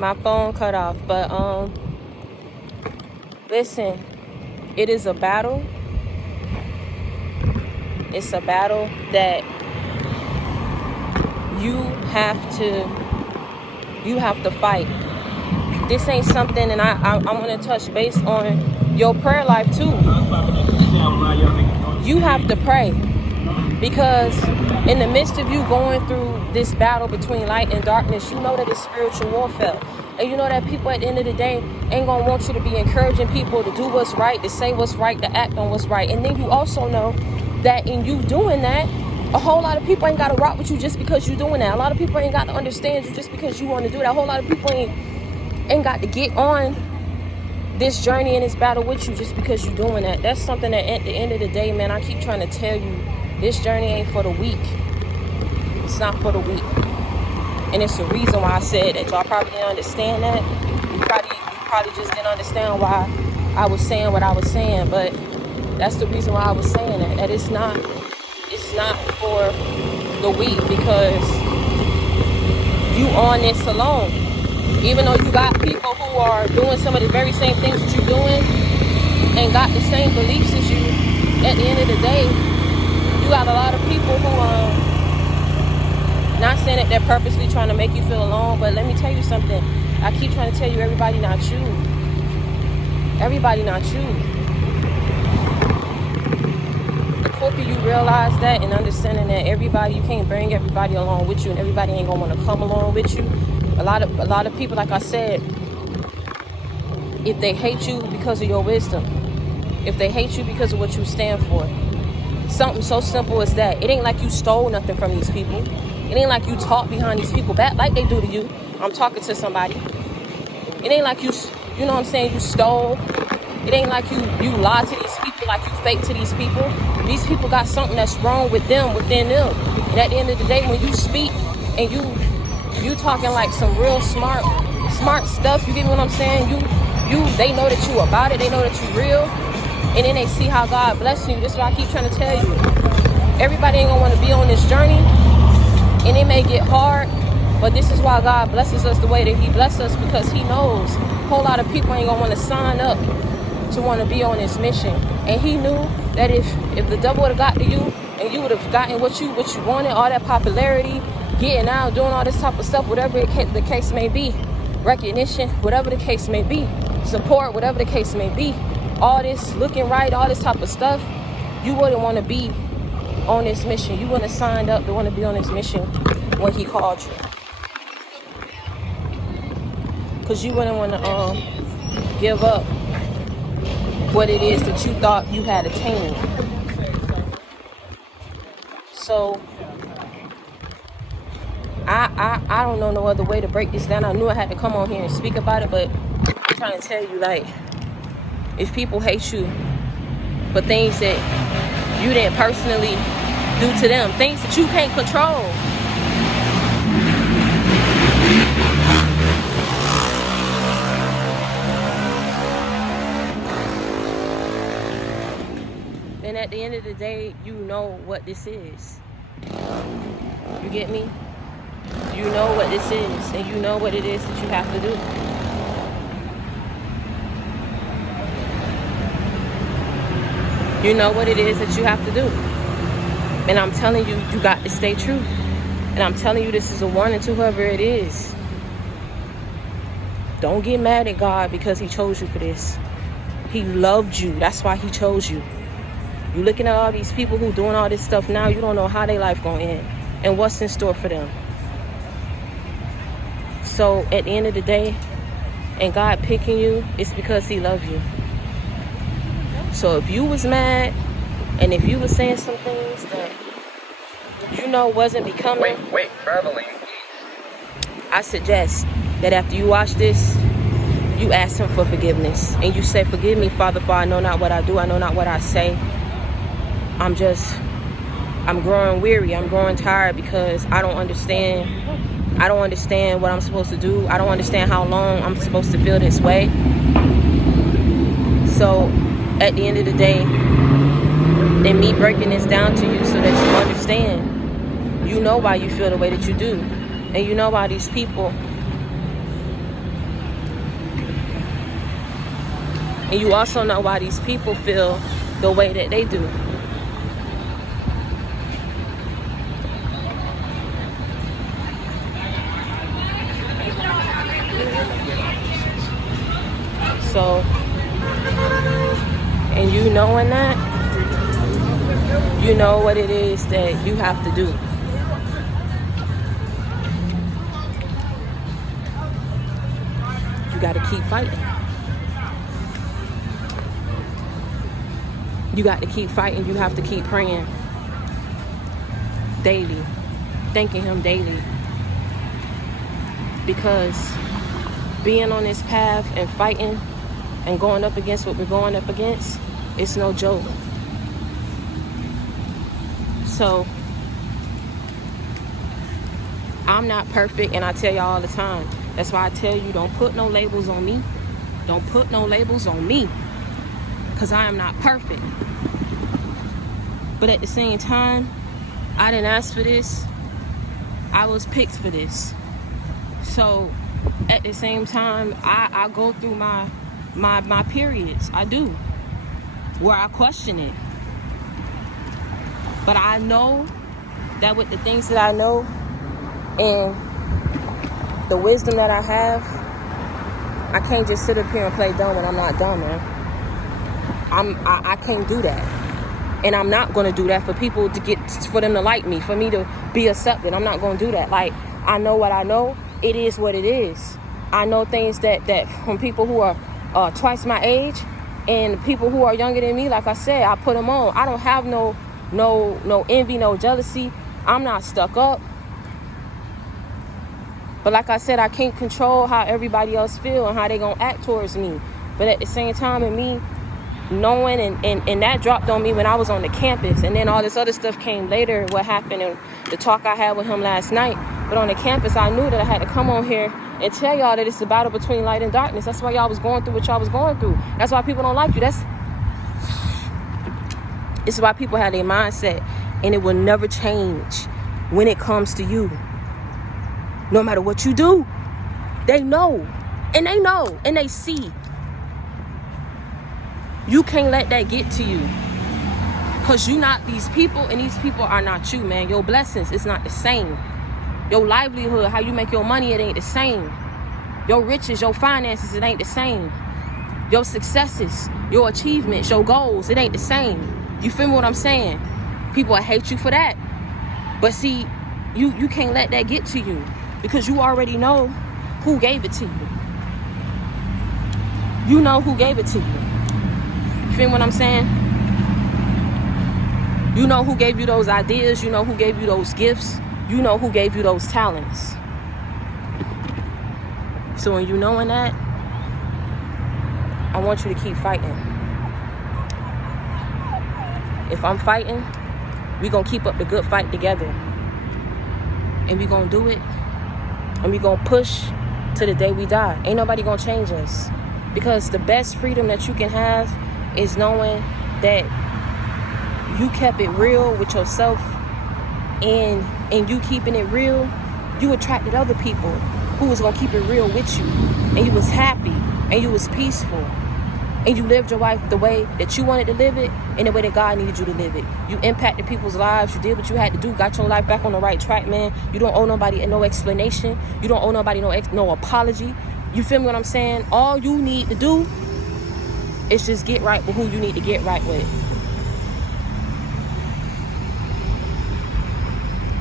My phone cut off. But listen, it is a battle. It's a battle that you have to fight. This ain't something, and I want to touch base on your prayer life too. You have to pray, because in the midst of you going through this battle between light and darkness, you know that it's spiritual warfare. And you know that people at the end of the day ain't gonna want you to be encouraging people to do what's right, to say what's right, to act on what's right. And then you also know that in you doing that, a whole lot of people ain't gotta rock with you just because you're doing that. A lot of people ain't got to understand you just because you want to do that. A whole lot of people ain't got to get on this journey and this battle with you just because you're doing that. That's something that at the end of the day, man, I keep trying to tell you, this journey ain't for the weak. It's not for the weak. And it's the reason why I said that. Y'all probably didn't understand that. You probably just didn't understand why I was saying what I was saying. But that's the reason why I was saying that. That it's not for the weak, because you on this alone. Even though you got people who are doing some of the very same things that you're doing and got the same beliefs as you, at the end of the day, you got a lot of people who not saying that they're purposely trying to make you feel alone, but let me tell you something. I keep trying to tell you, everybody not you. Everybody not you. The quicker you realize that and understanding that everybody, you can't bring everybody along with you, and everybody ain't gonna want to come along with you. A lot of people, like I said, if they hate you because of your wisdom, if they hate you because of what you stand for, something so simple as that. It ain't like you stole nothing from these people. It ain't like you talk behind these people back like they do to you. I'm talking to somebody. It ain't like you know what I'm saying, you stole. It ain't like you lie to these people, like you fake to these people. These people got something that's wrong with them, within them. And at the end of the day, when you speak and you talking like some real smart stuff, you get what I'm saying? They know that you about it, they know that you real, and then they see how God bless you. This is what I keep trying to tell you. Everybody ain't gonna want to be on this journey, and it may get hard, but this is why God blesses us the way that he blesses us, because he knows a whole lot of people ain't gonna want to sign up to want to be on this mission. And he knew that if the devil would have got to you and you would have gotten what you wanted, all that popularity, getting out, doing all this type of stuff, whatever the case may be, recognition, whatever the case may be, support, whatever the case may be, all this looking right, all this type of stuff, you wouldn't want to be on this mission. You wouldn't have signed up to want to be on this mission when he called you, because you wouldn't want to give up what it is that you thought you had attained. So I don't know no other way to break this down. I knew I had to come on here and speak about it, but I'm trying to tell you, like, if people hate you for things that you didn't personally do to them, things that you can't control, then at the end of the day, you know what this is. You get me? You know what this is, and you know what it is that you have to do. You know what it is that you have to do. And I'm telling you, you got to stay true. And I'm telling you, this is a warning to whoever it is. Don't get mad at God because he chose you for this. He loved you. That's why he chose you. You looking at all these people who doing all this stuff now, you don't know how their life gonna end and what's in store for them. So at the end of the day, and God picking you, it's because he loves you. So if you was mad, and if you was saying some things that you know wasn't becoming, traveling. I suggest that after you watch this, you ask him for forgiveness. And you say, forgive me, Father, for I know not what I do, I know not what I say. I'm growing weary, I'm growing tired, because I don't understand what I'm supposed to do. I don't understand how long I'm supposed to feel this way. So at the end of the day, and me breaking this down to you so that you understand, you know why you feel the way that you do. And you know why these people And you also know why these people feel the way that they do. So, and you knowing that, you know what it is that you have to do. You got to keep fighting. You got to keep fighting. You have to keep praying daily, thanking him daily. Because being on this path and fighting and going up against what we're going up against, it's no joke. So, I'm not perfect, and I tell y'all all the time. That's why I tell you, don't put no labels on me. Don't put no labels on me. Because I am not perfect. But at the same time, I didn't ask for this. I was picked for this. So, at the same time, I go through my periods. I do. Where I question it. But I know that with the things that I know and the wisdom that I have, I can't just sit up here and play dumb when I'm not dumb, man. I can't do that. And I'm not going to do that for people for them to like me, for me to be accepted. I'm not going to do that. Like, I know what I know. It is what it is. I know things that from people who are twice my age and people who are younger than me, like I said, I put them on. I don't have no envy, no jealousy. I'm not stuck up. But like I said, I can't control how everybody else feel and how they gonna act towards me. But at the same time, and me knowing and that dropped on me when I was on the campus, and then all this other stuff came later, what happened and the talk I had with him last night. But on the campus, I knew that I had to come on here and tell y'all that it's a battle between light and darkness. That's why y'all was going through what y'all was going through. That's why people don't like you. It's why people have their mindset, and it will never change when it comes to you. No matter what you do, they know, and they see. You can't let that get to you, because you not these people, and these people are not you, man. Your blessings, it's not the same. Your livelihood, how you make your money, it ain't the same. Your riches, your finances, it ain't the same. Your successes, your achievements, your goals, it ain't the same. You feel me what I'm saying? People hate you for that. But see, you can't let that get to you, because you already know who gave it to you. You know who gave it to you. You feel what I'm saying? You know who gave you those ideas. You know who gave you those gifts. You know who gave you those talents. So when you knowing that, I want you to keep fighting. If I'm fighting, we gonna keep up the good fight together. And we gonna do it. And we gonna push to the day we die. Ain't nobody gonna change us. Because the best freedom that you can have is knowing that you kept it real with yourself, and you keeping it real, you attracted other people who was gonna keep it real with you, and you was happy, and you was peaceful, and you lived your life the way that you wanted to live it, and the way that God needed you to live it. You impacted people's lives. You did what you had to do. Got your life back on the right track, man. You don't owe nobody no explanation. You don't owe nobody no apology. You feel me what I'm saying? All you need to do is just get right with who you need to get right with.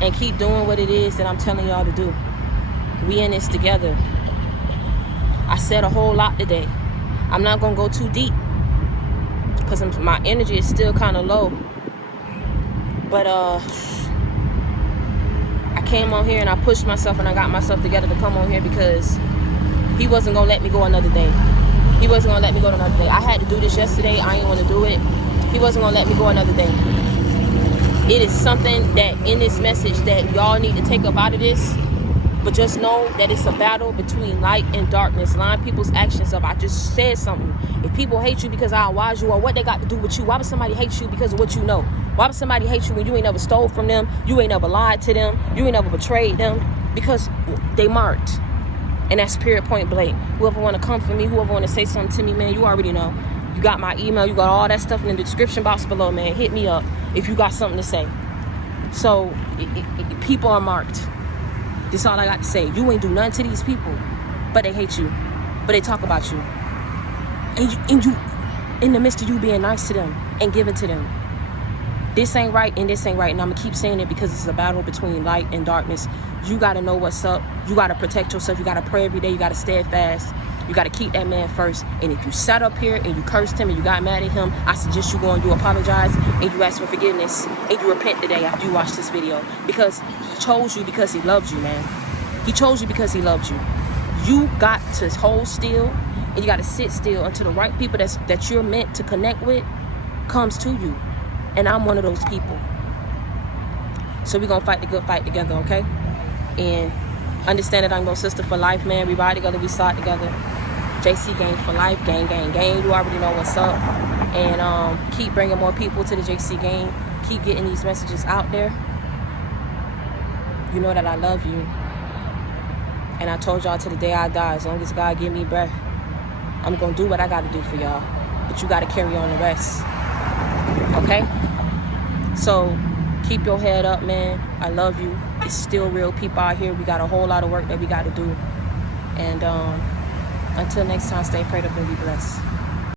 And keep doing what it is that I'm telling y'all to do. We in this together. I said a whole lot today. I'm not going to go too deep, because my energy is still kind of low. But I came on here and I pushed myself and I got myself together to come on here, because he wasn't going to let me go another day. He wasn't going to let me go another day. I had to do this yesterday. I ain't want to do it. He wasn't going to let me go another day. It is something that in this message that y'all need to take up out of this. But just know that it's a battle between light and darkness. Line people's actions up. I just said something. If people hate you because I advise you, or what they got to do with you, why would somebody hate you because of what you know? Why would somebody hate you when you ain't never stole from them? You ain't never lied to them. You ain't never betrayed them, because they marked. And that's period, point blank. Whoever want to come for me, whoever want to say something to me, man, you already know. You got my email. You got all that stuff in the description box below, man. Hit me up if you got something to say. So, people are marked. That's all I got to say. You ain't do nothing to these people, but they hate you. But they talk about you. And you, in the midst of you being nice to them and giving to them. This ain't right and this ain't right. And I'm going to keep saying it because it's a battle between light and darkness. You got to know what's up. You got to protect yourself. You got to pray every day. You got to steadfast. You got to keep that man first. And if you sat up here and you cursed him and you got mad at him, I suggest you go and you apologize and you ask for forgiveness and you repent today after you watch this video. Because he chose you because he loves you, man. He chose you because he loves you. You got to hold still and you got to sit still until the right people that you're meant to connect with comes to you. And I'm one of those people. So we're going to fight the good fight together, okay? And understand that I'm your sister for life, man. We ride together, we slide together. JC Gang for life, gang, gang, gang. You already know what's up. And keep bringing more people to the JC Gang. Keep getting these messages out there. You know that I love you. And I told y'all to the day I die, as long as God give me breath, I'm going to do what I got to do for y'all. But you got to carry on the rest. Okay? So keep your head up, man. I love you. It's still real people out here. We got a whole lot of work that we got to do. And until next time, stay prayed up and be blessed.